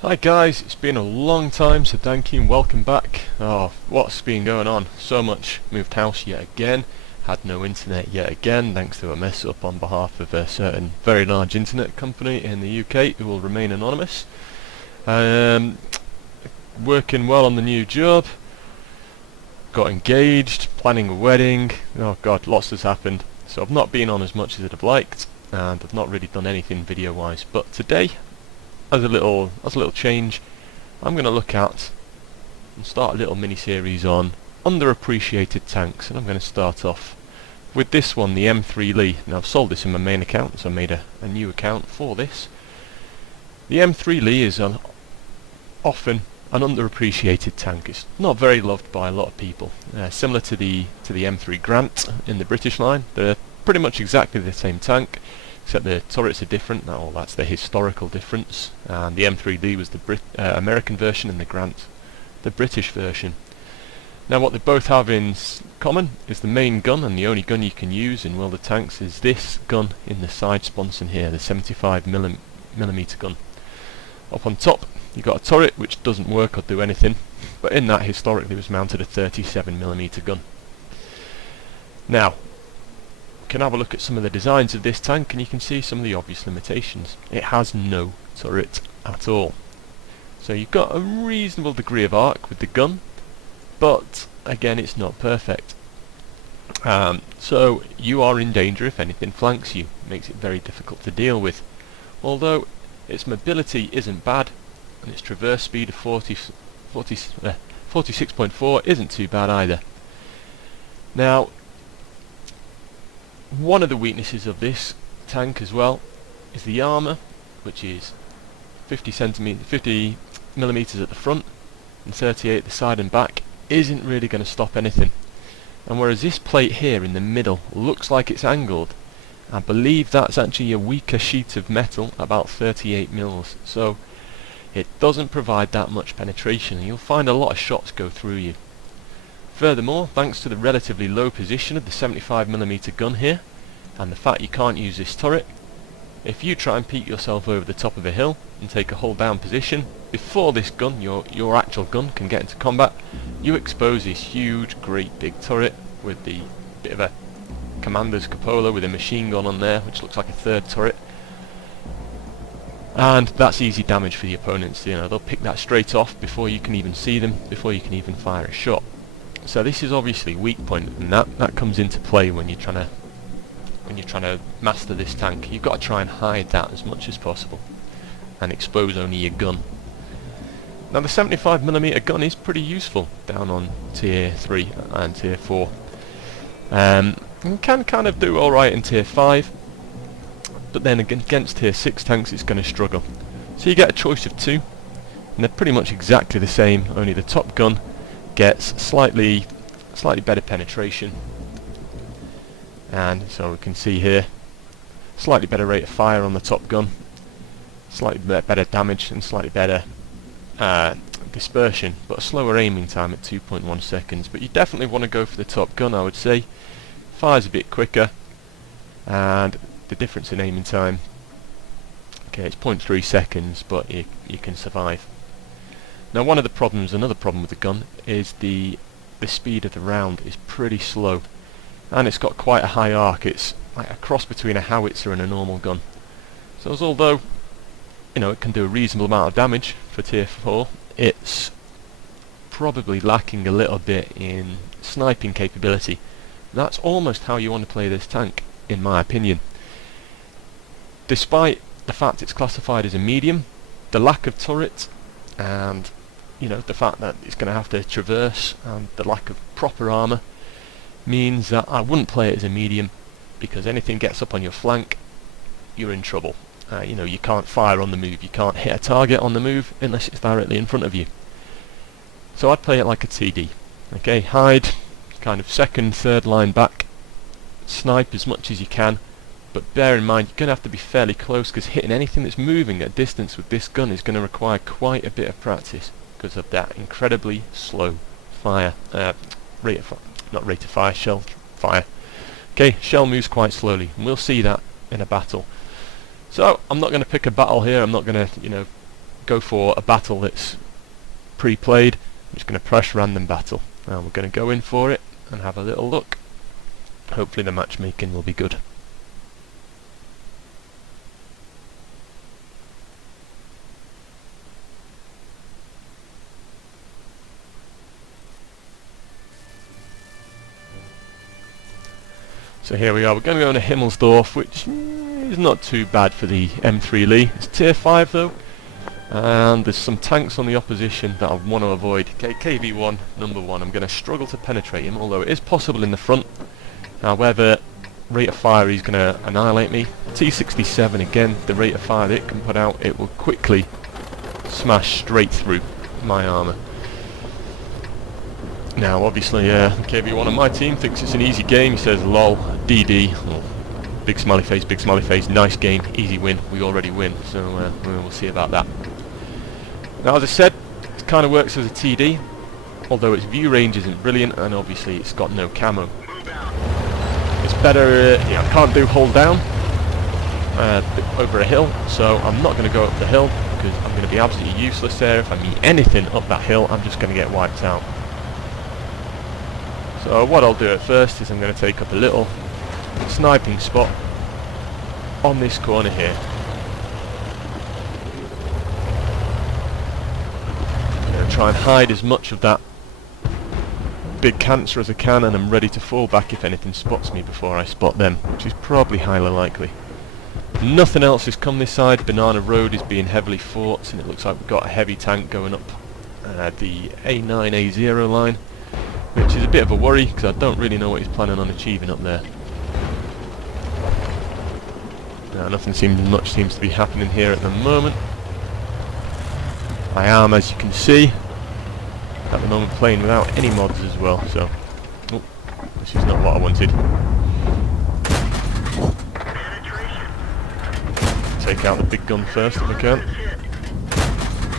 Hi guys, it's been a long time, so thank you and welcome back. Oh, what's been going on? So much. Moved house yet again, had no internet yet again, thanks to a mess up on behalf of a certain very large internet company in the UK who will remain anonymous. Working well on the new job, got engaged, planning a wedding, oh god, lots has happened. So I've not been on as much as I'd have liked, and I've not really done anything video wise, but today, as a little change, I'm going to look at and start a little mini series on underappreciated tanks, and I'm going to start off with this one, the M3 Lee. Now I've sold this in my main account, so I made a new account for this. The M3 Lee is often an underappreciated tank. It's not very loved by a lot of people. Similar to the M3 Grant in the British line, they're pretty much exactly the same tank, except the turrets are different. Now that's the historical difference, and the M3 Lee was the American version and the Grant the British version. Now what they both have in common is the main gun, and the only gun you can use in World of Tanks is this gun in the side sponson here, the 75mm gun. Up on top you got a turret which doesn't work or do anything, but in that historically was mounted a 37mm gun. Now you can have a look at some of the designs of this tank and you can see some of the obvious limitations. It has no turret at all. So you've got a reasonable degree of arc with the gun, but again it's not perfect. So you are in danger if anything flanks you. It makes it very difficult to deal with. Although its mobility isn't bad, and its traverse speed of 46.4 isn't too bad either. Now, one of the weaknesses of this tank as well is the armour, which is 50mm at the front and 38 at the side and back, isn't really going to stop anything. And whereas this plate here in the middle looks like it's angled, I believe that's actually a weaker sheet of metal, about 38mm, so it doesn't provide that much penetration, and you'll find a lot of shots go through you. Furthermore, thanks to the relatively low position of the 75mm gun here, and the fact you can't use this turret, if you try and peek yourself over the top of a hill and take a hold down position, before this gun, your actual gun, can get into combat, you expose this huge, great big turret with the bit of a commander's cupola with a machine gun on there, which looks like a third turret. And that's easy damage for the opponents. You know, they'll pick that straight off before you can even see them, before you can even fire a shot. So this is obviously a weak point, and that comes into play when you're trying to master this tank. You've got to try and hide that as much as possible and expose only your gun. Now the 75mm gun is pretty useful down on tier 3 and tier 4. You can kind of do alright in tier 5, but then against tier 6 tanks it's going to struggle. So you get a choice of two, and they're pretty much exactly the same, only the top gun gets slightly better penetration, and so we can see here slightly better rate of fire on the top gun, slightly better damage and slightly better dispersion, but a slower aiming time at 2.1 seconds. But you definitely want to go for the top gun, I would say. Fires a bit quicker, and the difference in aiming time, okay, it's 0.3 seconds, but you can survive. Now another problem with the gun is the speed of the round is pretty slow, and it's got quite a high arc. It's like a cross between a howitzer and a normal gun. So although it can do a reasonable amount of damage for tier 4, it's probably lacking a little bit in sniping capability. That's almost how you want to play this tank, in my opinion. Despite the fact it's classified as a medium, the lack of turret and the fact that it's going to have to traverse and the lack of proper armour means that I wouldn't play it as a medium, because anything gets up on your flank, you're in trouble. You can't fire on the move, you can't hit a target on the move unless it's directly in front of you. So I'd play it like a TD. Okay, hide, kind of second, third line back, snipe as much as you can, but bear in mind you're going to have to be fairly close, because hitting anything that's moving at distance with this gun is going to require quite a bit of practice because of that incredibly slow fire, shell fire. Okay, shell moves quite slowly, and we'll see that in a battle. So I'm not going to pick a battle here. I'm not going to go for a battle that's pre-played. I'm just going to press random battle. Now we're going to go in for it and have a little look. Hopefully the matchmaking will be good. So here we are, we're going to go into Himmelsdorf, which is not too bad for the M3 Lee. It's tier 5 though, and there's some tanks on the opposition that I want to avoid. Okay, KV1, number 1, I'm going to struggle to penetrate him, although it is possible in the front. However, rate of fire, he's going to annihilate me. T67 again, the rate of fire that it can put out, it will quickly smash straight through my armour. Now obviously KV1 on my team thinks it's an easy game. He says lol, DD, oh, big smiley face, nice game, easy win, we already win, so we'll see about that. Now as I said, it kind of works as a TD, although its view range isn't brilliant, and obviously it's got no camo. It's better, I can't do hold down over a hill, so I'm not going to go up the hill, because I'm going to be absolutely useless there. If I meet anything up that hill, I'm just going to get wiped out. So what I'll do at first is I'm going to take up a little sniping spot on this corner here. I'm going to try and hide as much of that big cancer as I can, and I'm ready to fall back if anything spots me before I spot them, which is probably highly likely. Nothing else has come this side. Banana Road is being heavily fought, and it looks like we've got a heavy tank going up the A9-A0 line, which is a bit of a worry because I don't really know what he's planning on achieving up there. Nothing much seems to be happening here at the moment. I am, as you can see, at the moment playing without any mods as well, so this is not what I wanted. Take out the big gun first if I can.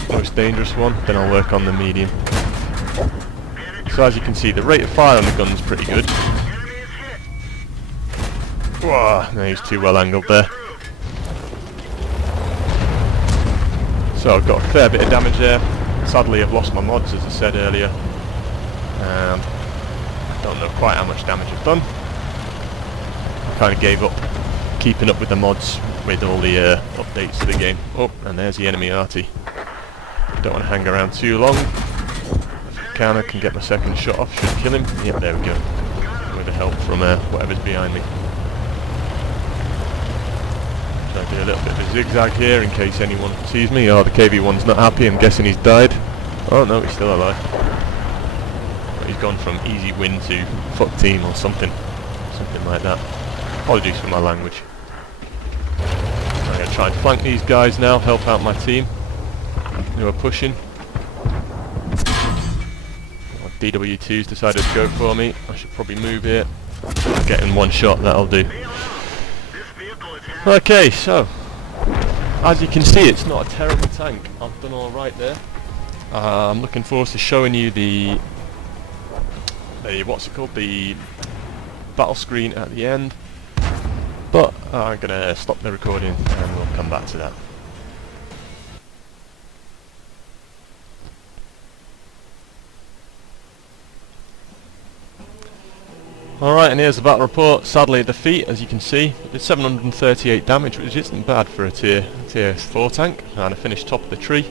Most dangerous one, then I'll work on the medium. So as you can see, the rate of fire on the gun's pretty good. Whoa, no, he's too well angled there. So I've got a fair bit of damage there. Sadly I've lost my mods, as I said earlier. I don't know quite how much damage I've done. I kind of gave up keeping up with the mods with all the updates to the game. Oh, and there's the enemy arty. Don't want to hang around too long. I can get my second shot off, should kill him. Yep, there we go. With the help from whatever's behind me. Try to do a little bit of a zigzag here in case anyone sees me. Oh, the KV1's not happy, I'm guessing he's died. Oh no, he's still alive. But he's gone from easy win to fuck team or something. Something like that. Apologies for my language. I'm going to try and flank these guys now, help out my team who are pushing. DW2's decided to go for me. I should probably move here. Get in one shot, that'll do. Okay, so as you can see, it's not a terrible tank. I've done alright there. I'm looking forward to showing you the what's it called, the battle screen at the end. But I'm gonna stop the recording and we'll come back to that. Alright, and here's the battle report. Sadly a defeat, as you can see. Did 738 damage, which isn't bad for a tier 4 tank, and I finished top of the tree.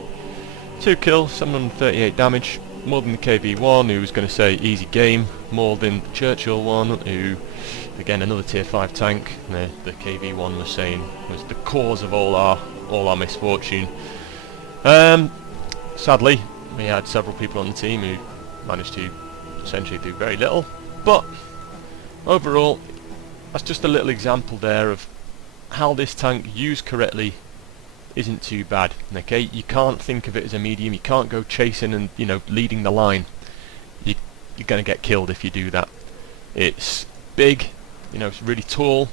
2 kills, 738 damage, more than the KV1, who was going to say easy game, more than the Churchill one, who, again, another tier 5 tank, the KV1 was saying was the cause of all our misfortune. Sadly, we had several people on the team who managed to essentially do very little, but overall, that's just a little example there of how this tank, used correctly, isn't too bad. Okay, you can't think of it as a medium. You can't go chasing and leading the line. You're going to get killed if you do that. It's big, it's really tall,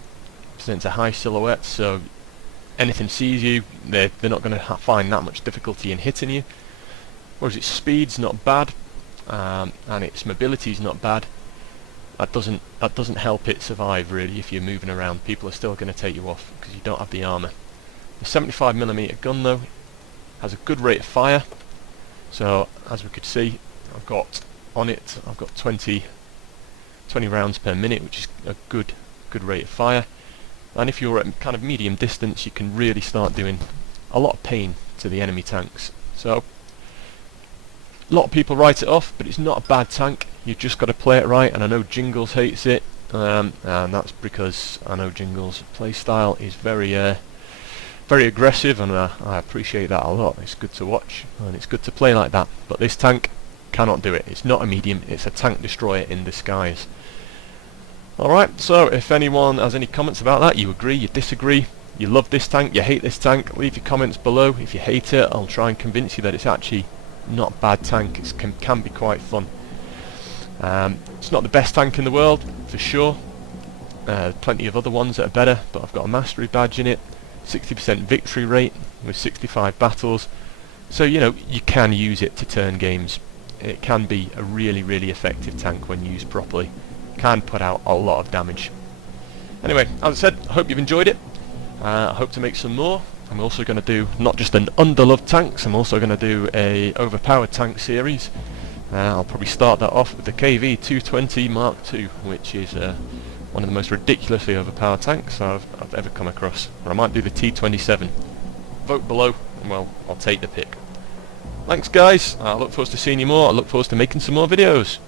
presents a high silhouette, so anything sees you, they're not going to find that much difficulty in hitting you. Whereas its speed's not bad, and its mobility's not bad. That doesn't help it survive really. If you're moving around, people are still going to take you off because you don't have the armour. The 75mm gun though, has a good rate of fire. So as we could see, I've got 20 rounds per minute, which is a good rate of fire. And if you're at kind of medium distance, you can really start doing a lot of pain to the enemy tanks. So a lot of people write it off, but it's not a bad tank. You've just got to play it right, and I know Jingles hates it, and that's because I know Jingles' playstyle is very aggressive, and I appreciate that a lot. It's good to watch, and it's good to play like that. But this tank cannot do it. It's not a medium, it's a tank destroyer in disguise. Alright, so if anyone has any comments about that, you agree, you disagree, you love this tank, you hate this tank, leave your comments below. If you hate it, I'll try and convince you that it's actually not a bad tank. It can be quite fun. It's not the best tank in the world, for sure. Plenty of other ones that are better, but I've got a mastery badge in it, 60% victory rate with 65 battles, so you know, you can use it to turn games. It can be a really effective tank when used properly. Can put out a lot of damage. Anyway, as I said, I hope you've enjoyed it. I hope to make some more. I'm also going to do not just an underloved tanks, I'm also going to do a overpowered tank series. I'll probably start that off with the KV-220 Mark II, which is one of the most ridiculously overpowered tanks I've ever come across. Or I might do the T27. Vote below, and well, I'll take the pick. Thanks guys, I look forward to seeing you more, I look forward to making some more videos.